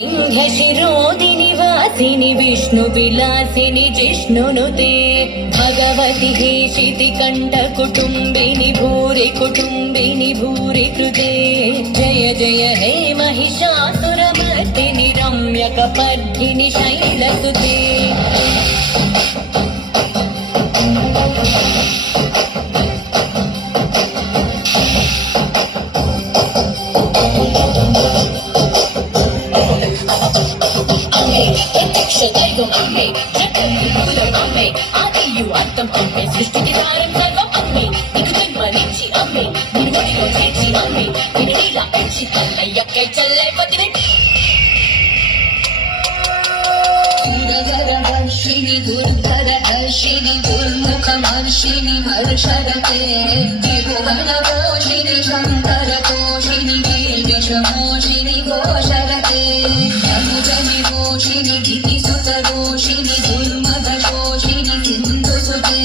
शिरोदिनि वासिनि विष्णु विलासिनि जिष्णुनुते भगवति हेशिति कंठ कुटुंबिनि भूरि कृते जय जय हे महिषासुरमर्दिनि रम्यकपर्दिनि शैलसुते दैवम अम्मे जगन्मूलम अम्मे आदियु अंतम अम्मे सृष्टिకి సారం సర్వం అమ్మే నీకు జన్మనిచ్చి అమ్మే నిన్ను ఒడిలో చేర్చి అమ్మే నిన్ను నీలా పెంచి కన్నయ్యకై చల్లే వదిలే వర్షిణి దుర్ధర హర్షిణి దుర్ముఖమర్షిణి హర్షరతే త్రిభువనపోషిణి శంకర పోషిణి గిరిజమోషిణి ఘోషరతే యముజని రోషిణి గిరిసుత రోషిణి దుర్మద రోషిణి సింధుసుతే